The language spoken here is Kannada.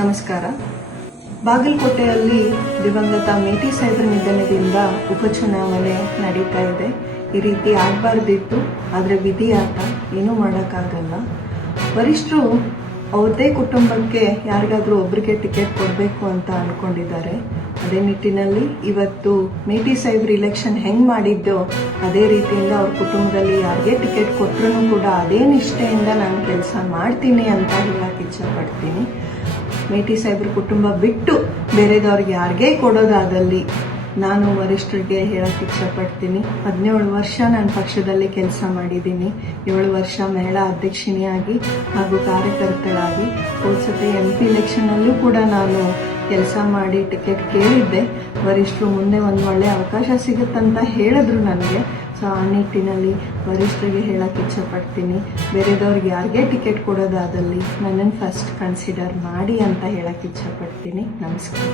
ನಮಸ್ಕಾರ. ಬಾಗಲಕೋಟೆಯಲ್ಲಿ ದಿವಂಗತ ಮೇಟಿ ಸಾಹೇಬ್ರ ನಿಧನದಿಂದ ಉಪಚುನಾವಣೆ ನಡೀತಾ ಇದೆ. ಈ ರೀತಿ ಆಗಬಾರ್ದಿತ್ತು, ಆದರೆ ವಿಧಿ ಆಟ, ಏನೂ ಮಾಡೋಕ್ಕಾಗಲ್ಲ. ವರಿಷ್ಠರು ಅವ್ರದೇ ಕುಟುಂಬಕ್ಕೆ ಯಾರಿಗಾದ್ರೂ ಒಬ್ಬರಿಗೆ ಟಿಕೆಟ್ ಕೊಡಬೇಕು ಅಂತ ಅನ್ಕೊಂಡಿದ್ದಾರೆ. ಅದೇ ನಿಟ್ಟಿನಲ್ಲಿ ಇವತ್ತು ಮೇಟಿ ಸಾಹೇಬ್ರ ಇಲೆಕ್ಷನ್ ಹೆಂಗ್ ಮಾಡಿದ್ದೋ ಅದೇ ರೀತಿಯಿಂದ ಅವ್ರ ಕುಟುಂಬದಲ್ಲಿ ಯಾರಿಗೆ ಟಿಕೆಟ್ ಕೊಟ್ಟರು ಕೂಡ ಅದೇ ನಿಷ್ಠೆಯಿಂದ ನಾನು ಕೆಲಸ ಮಾಡ್ತೀನಿ ಅಂತ ಹೇಳಕ್ ಇಚ್ಛಪಡ್ತೀನಿ. ಮೇಟಿ ಸಾಹೇಬ್ರ ಕುಟುಂಬ ಬಿಟ್ಟು ಬೇರೆದವ್ರಿಗೆ ಯಾರಿಗೇ ಕೊಡೋದಾದಲ್ಲಿ ನಾನು ವರಿಷ್ಠರಿಗೆ ಹೇಳಕ್ ಇಚ್ಛಪಡ್ತೀನಿ. 17 ವರ್ಷ ನಾನು ಪಕ್ಷದಲ್ಲಿ ಕೆಲಸ ಮಾಡಿದ್ದೀನಿ. 7 ವರ್ಷ ಮಹಿಳಾ ಅಧ್ಯಕ್ಷಿಣಿಯಾಗಿ ಹಾಗೂ ಕಾರ್ಯಕರ್ತಳಾಗಿ ಹೋದ್ಸತಿ MP ಇಲೆಕ್ಷನ್ನಲ್ಲೂ ಕೂಡ ನಾನು ಕೆಲಸ ಮಾಡಿ ಟಿಕೆಟ್ ಕೇಳಿದ್ದೆ. ವರಿಷ್ಠರು ಮುಂದೆ ಒಂದು ಒಳ್ಳೆ ಅವಕಾಶ ಸಿಗುತ್ತಂತ ಹೇಳಿದ್ರು ನನಗೆ. ಸೊ ಆ ನಿಟ್ಟಿನಲ್ಲಿ ವರಿಷ್ಠರಿಗೆ ಹೇಳಕ್ ಇಚ್ಛಪಡ್ತೀನಿ, ಬೇರೆದವ್ರಿಗೆ ಯಾರಿಗೇ ಟಿಕೆಟ್ ಕೊಡೋದಾದಲ್ಲಿ ನನ್ನನ್ನು ಫಸ್ಟ್ ಕನ್ಸಿಡರ್ ಮಾಡಿ ಅಂತ ಹೇಳಕ್ ಇಚ್ಛಪಡ್ತೀನಿ. ನಮಸ್ಕಾರ.